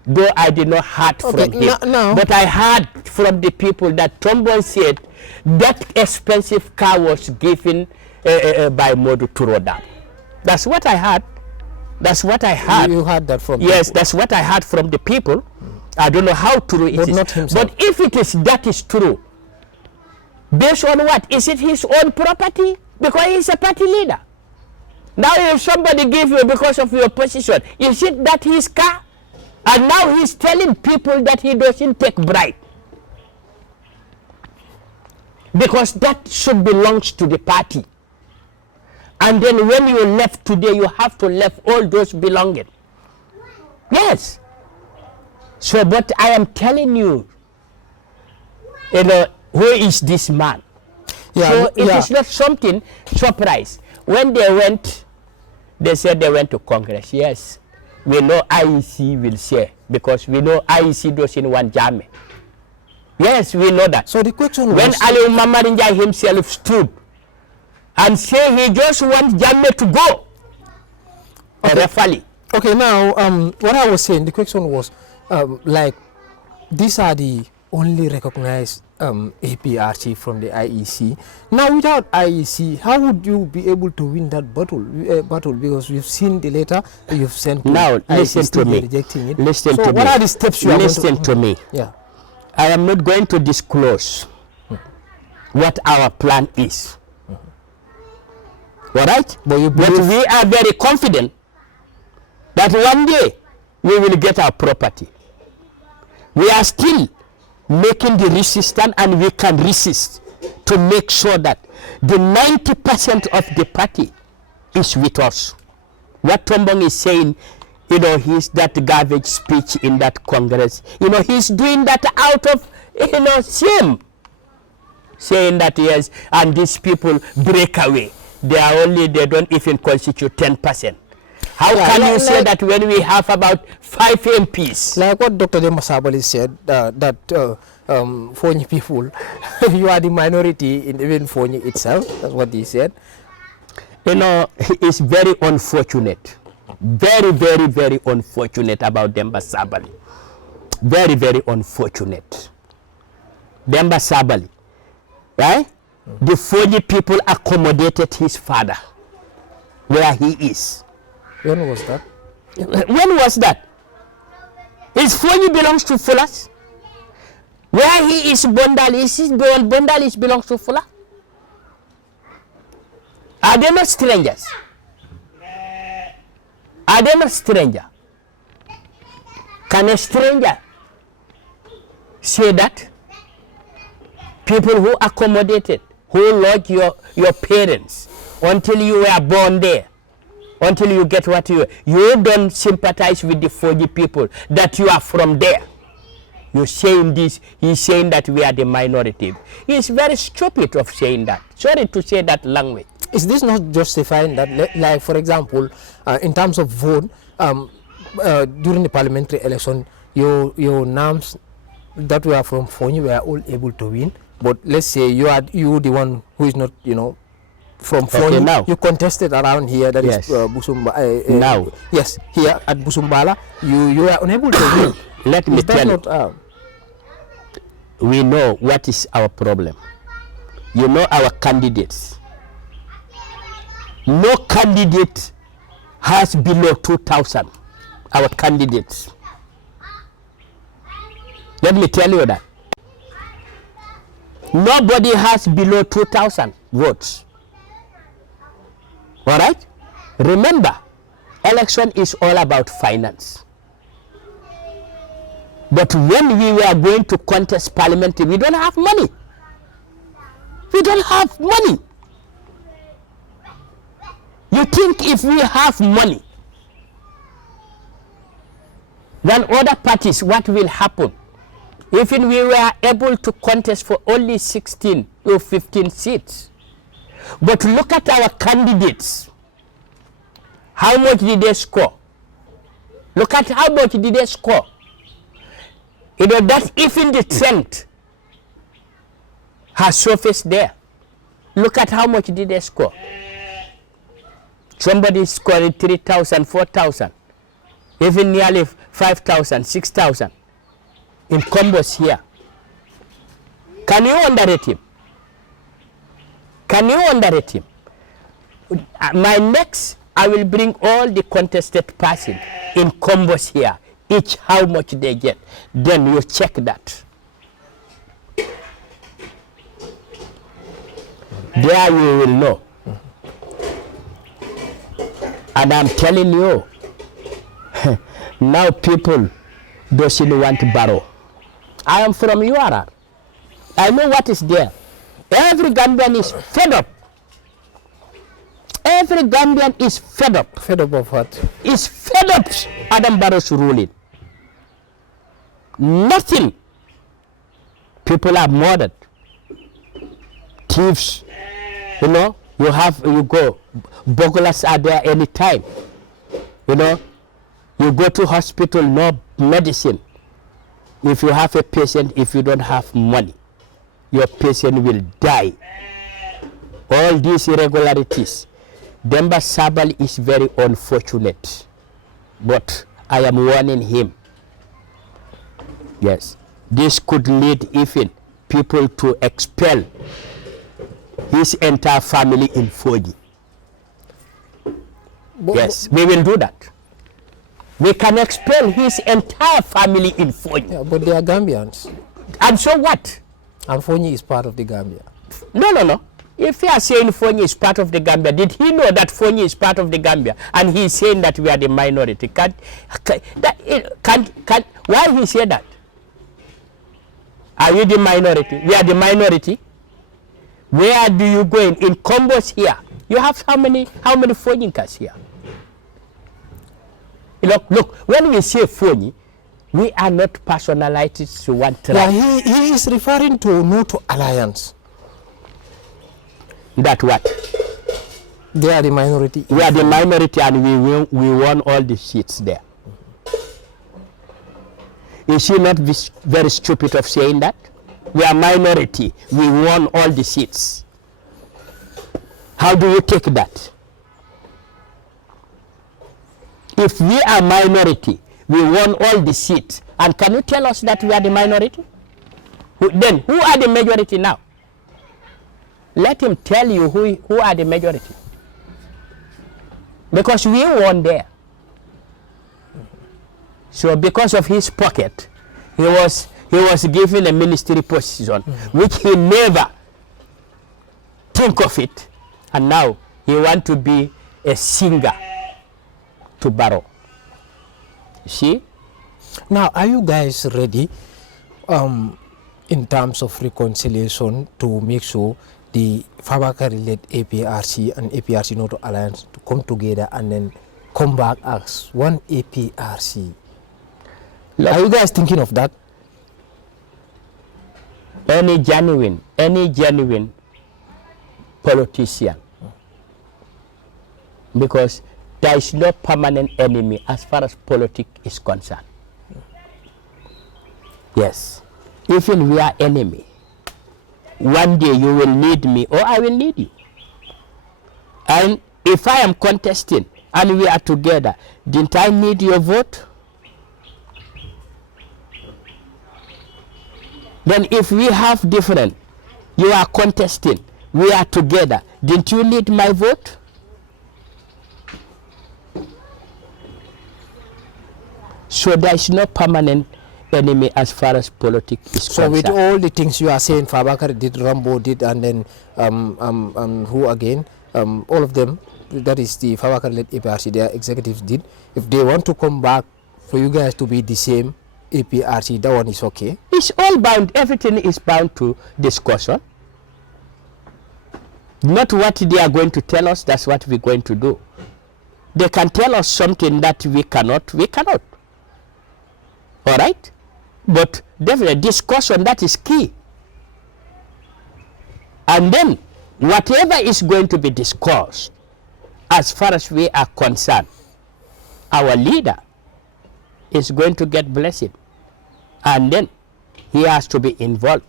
though I did not heard from him, but I heard from the people that Tombong said that expensive car was given by Modu Turodam. That's what I heard. That's what I heard. You heard that from Yes, people. That's what I heard from the people. I don't know how true it is. Not himself. But if it is that is true, based on what? Is it his own property? Because he's a party leader. Now if somebody give you because of your position, is it that his car? And now he's telling people that he doesn't take bribe. Because that should belong to the party. And then when you left today, you have to left all those belonging. Yes. So, but I am telling you, who is this man? So it is not something surprise. When they went, they said they went to Congress. Yes, we know IEC will share because we know IEC doesn't want Jammeh. Yes, we know that. So the question was... When Ali Mamarinja himself stood and said he just wants Jammeh to go. Okay, now, what I was saying, the question was, these are the only recognized APRC from the IEC. Now, without IEC, how would you be able to win that battle? Because we've seen the letter you've sent. Now, listen to me. Rejecting it. Listen to me. What are the steps you are going to... Listen to me. Yeah. I am not going to disclose what our plan is. All right? But we are very confident that one day we will get our property. We are still making the resistance, and we can resist to make sure that the 90% of the party is with us. What Tombong is saying, he's that garbage speech in that Congress. He's doing that out of, shame. Saying that, yes, and these people break away. They don't even constitute 10%. How can you say that when we have about 5 MPs? Like what Dr. Demasabali said, that Fonyi people, you are the minority in even Fonyi itself. That's what he said. It's very unfortunate. Very, very, very unfortunate about Demba Sabali. Very, very unfortunate. Demba Sabali, right? The Fonyi people accommodated his father where he is. When was that? When was that? His Fonyi belongs to Fulas. Where he is Bondal belongs to Fula. Are they not strangers? Are they not strangers? Can a stranger say that? People who accommodated, who lodged your parents until you were born there, until you get what you don't sympathize with the Fonyi people, that you are from there. You're saying this, he's saying that we are the minority. He's very stupid of saying that. Sorry to say that language. Is this not justifying that, like for example, in terms of vote, during the parliamentary election, your names that were from Fonyi were all able to win. But let's say you the one who is not, from Fonyi. Now you contested around here. That yes. is Busumba. Now yes, here at Busumbala, you are unable to win. Let me tell you. We know what is our problem. You know our candidates. No candidate has below 2,000. Our candidates. Let me tell you that. Nobody has below 2,000 votes. All right? Remember, election is all about finance. But when we were going to contest parliament, we don't have money. We don't have money. You think if we have money, then other parties, what will happen? If we were able to contest for only 16 or 15 seats. But look at our candidates. How much did they score? Look at how much did they score. That even the trend has surfaced there. Look at how much did they score. Somebody scored 3,000, 4,000, even nearly 5,000, 6,000 in combos here. Can you underrate him? Can you underrate him? My next, I will bring all the contested person in combos here. Each how much they get, then you check that. There you will know. And I'm telling you, now people doesn't want to borrow. I am from URR. I know what is there. Every Gambian is fed up. Every Gambian is fed up. Fed up of what? Is fed up Adam Barrow's ruling. Nothing. People are murdered. Thieves. You go. Burglars are there anytime. You go to hospital, no medicine. If you have a patient, if you don't have money, your patient will die. All these irregularities. Demba Sabal is very unfortunate, but I am warning him. Yes, this could lead even people to expel his entire family in Foji. Yes, we will do that. We can expel his entire family in Foji. Yeah, but they are Gambians. And so what? And Fonyi is part of the Gambia. No. If you are saying Fonyi is part of the Gambia, did he know that Fonyi is part of the Gambia? And he is saying that we are the minority. Why he say that? Are you the minority? We are the minority. Where do you go in combos here? You have how many Fonyikas here? Look, when we say Fonyi, we are not personalized to one tribe. Yeah, he is referring to no to alliance. That what? They are the minority. We are the minority and we won all the seats there. Is he not very stupid of saying that? We are minority. We won all the seats. How do you take that? If we are minority, we won all the seats. And can you tell us that we are the minority? Then who are the majority now? Let him tell you who are the majority. Because we won there. So because of his pocket, he was given a ministry position, which he never think of it. And now he want to be a singer to borrow. See? Now, are you guys ready in terms of reconciliation to make sure the Fabakari-led APRC and APRC Noto Alliance to come together and then come back as one APRC? Are you guys thinking of that? Any genuine politician, because there is no permanent enemy as far as politics is concerned. Yes. Even we are enemy, one day you will need me or I will need you. And if I am contesting and we are together, didn't I need your vote? Then if we have different, you are contesting, we are together, didn't you need my vote? So there is no permanent enemy as far as politics is concerned. So with all the things you are saying, Fabakar did, Rambo did, and then who again? All of them, that is the Fabakar-led APRC, their executives did. If they want to come back for you guys to be the same APRC, that one is okay. It's all bound, everything is bound to discussion. Not what they are going to tell us, that's what we're going to do. They can tell us something that we cannot. All right? But definitely discussion, that is key. And then whatever is going to be discussed, as far as we are concerned, our leader is going to get blessing. And then he has to be involved.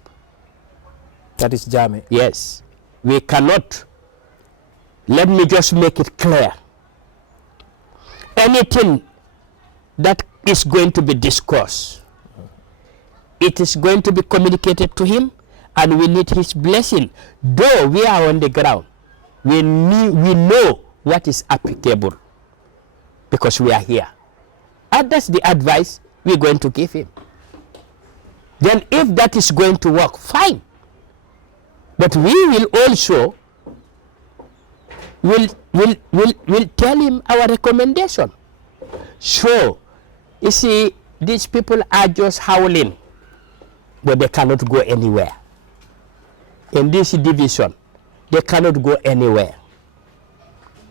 That is Jammeh. Yes. We cannot, let me just make it clear. Anything that is going to be discussed, it is going to be communicated to him, and we need his blessing. Though we are on the ground, we know what is applicable because we are here. And that's the advice we're going to give him. Then if that is going to work, fine. But we will also will tell him our recommendation. So, you see, these people are just howling, but they cannot go anywhere. In this division, they cannot go anywhere.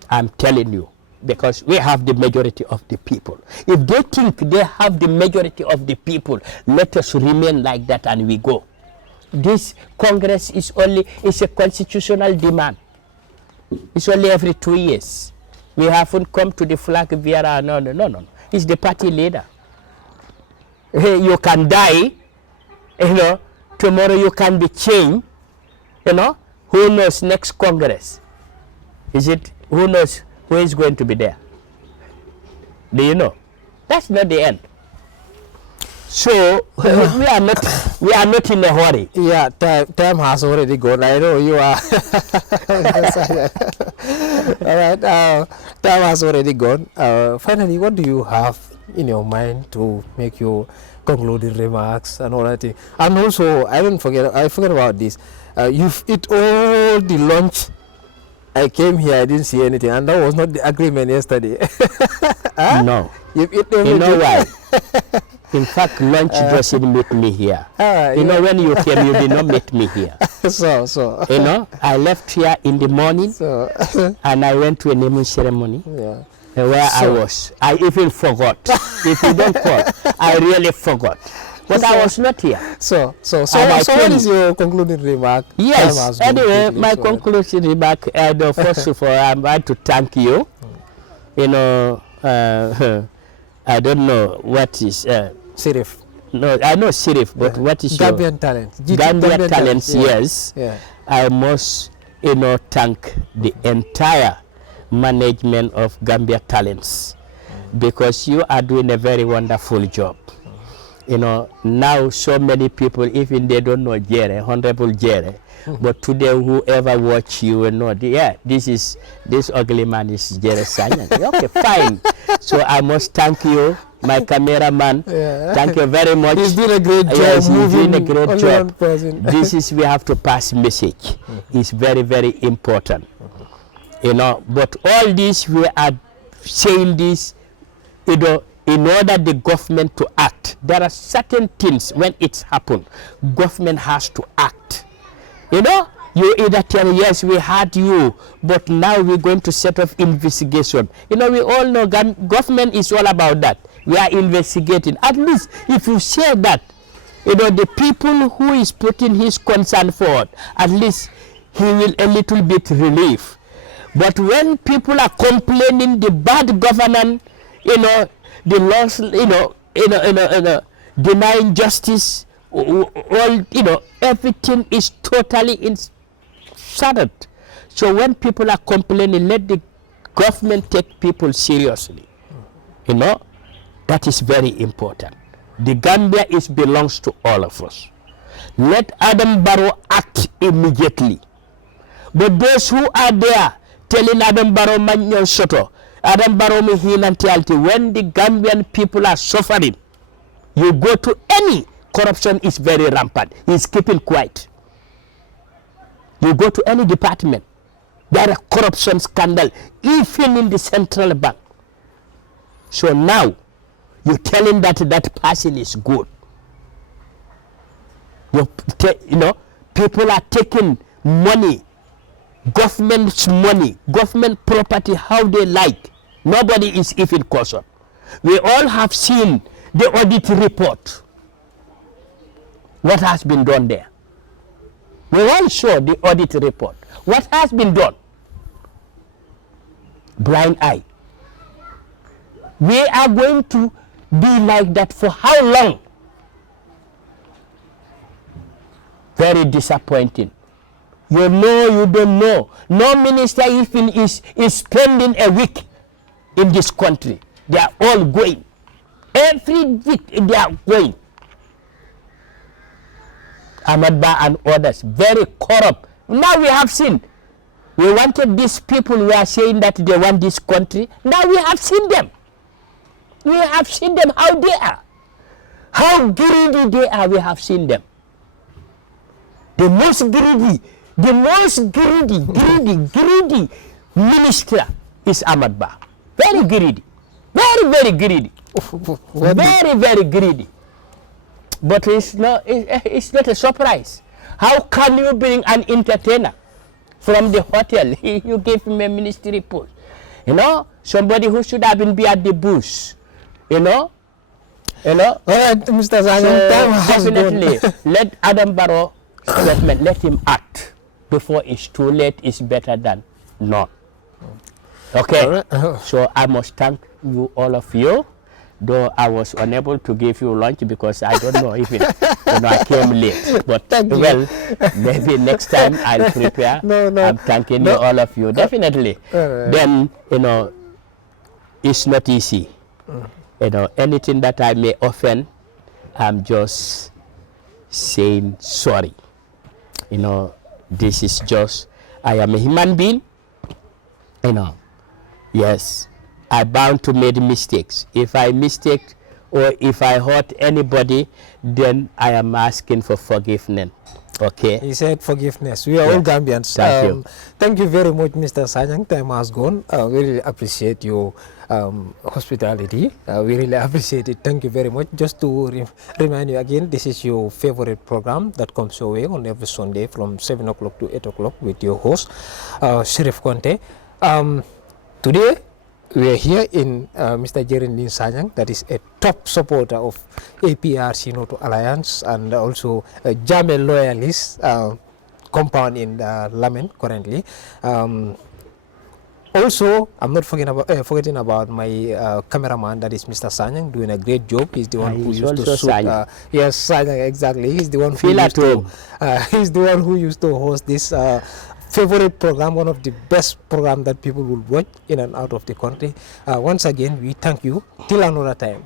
I'm telling you, because we have the majority of the people. If they think they have the majority of the people, let us remain like that and we go. This Congress is a constitutional demand. It's only every 2 years. We haven't come to the flag bearer. No. It's the party leader. You can die, tomorrow you can be changed, who knows next Congress? Who knows who is going to be there? Do you know? That's not the end. So we are not in a hurry. Yeah, time has already gone. I know you are. All right, time has already gone. Finally, what do you have in your mind to make your concluding remarks and all that thing? And also, I forget about this. You've eat all the lunch. I came here, I didn't see anything, and that was not the agreement yesterday. Huh? No. You've eaten You know why? In fact, lunch just didn't meet me here. When you came, you did not meet me here. So. I left here in the morning, and I went to a naming ceremony. Yeah. Where I was. I even forgot. If you don't call, I really forgot. But I was not here. So what is your concluding remark? Yes, anyway, my concluding remark, first of all, I want to thank you. I don't know what is... Sirif. No, I know Sirif, but what is Gambian talent. Gambian talents, yes. Yeah. I must, thank the entire management of Gambia Talents because you are doing a very wonderful job. Now so many people, even they don't know Jerry, Honorable Jerry, but today whoever watch you will know, this ugly man is Jerending Sanyang. Okay, fine. So I must thank you, my cameraman. Yeah. Thank you very much. He's doing a great job. Yes, he's doing a great job. We have to pass message. It's very, very important. But all this, we are saying this, in order the government to act. There are certain things when it's happened, government has to act. You either tell, yes, we had you, but now we're going to set up investigation. We all know government is all about that. We are investigating. At least if you say that, the people who is putting his concern forward, at least he will a little bit relief. But when people are complaining the bad governance, the loss, denying justice, all, everything is totally shattered. So when people are complaining, let the government take people seriously. That is very important. The Gambia belongs to all of us. Let Adam Barrow act immediately. But those who are there telling Adam Barrow Manyo Soto, Adam Barrow Mihinantialti, when the Gambian people are suffering, you go to any corruption is very rampant. He's keeping quiet. You go to any department, there are corruption scandal, even in the central bank. So now, you're telling that person is good. People are taking money, government's money, government property, how they like. Nobody is even cautioned. We all have seen the audit report. What has been done there? We all saw the audit report. What has been done? Blind eye. We are going to be like that for how long? Very disappointing. You know, you don't know. No minister even is spending a week in this country. They are all going. Every week they are going. Ahmadba and others, very corrupt. Now we have seen. We wanted these people who are saying that they want this country. Now we have seen them. We have seen them how they are. How greedy they are, we have seen them. The most greedy minister is Ahmadba. Very greedy. Very, very greedy. Very, very greedy. But it's not a surprise. How can you bring an entertainer from the hotel? You give him a ministry post. Somebody who should have been at the bush. All right, Mr. Sanyang, definitely let Adam Barrow statement, let him act before it's too late. Is better than none. Okay, so I must thank you, all of you, though I was unable to give you lunch because I don't know even I came late, but well, maybe next time I'll prepare. I'm thanking you, all of you, definitely. Then it's not easy. Anything that I may offend, I'm just saying sorry. This is just, I am a human being. Yes, I'm bound to make mistakes. If I mistake or if I hurt anybody, then I am asking for forgiveness. Okay. He said forgiveness. We are all Gambians. Thank you. Thank you very much, Mr. Sanyang. Time has gone. We really appreciate your hospitality. We really appreciate it. Thank you very much. Just to remind you again, this is your favorite program that comes your way on every Sunday from 7 o'clock to 8 o'clock with your host, Sheriff Conte. Today, we are here in Mr. Jerending Sanyang, that is a top supporter of APRC Noto Alliance and also a Jammeh loyalist compound in Lamen currently. Also, I'm not forgetting about my cameraman, that is Mr. Sanyang, doing a great job. He's the one who used to shoot. Yes, Sanyang, exactly. He's the one who he's the one who used to host this favorite program, one of the best program that people will watch in and out of the country. Once again, we thank you. Till another time.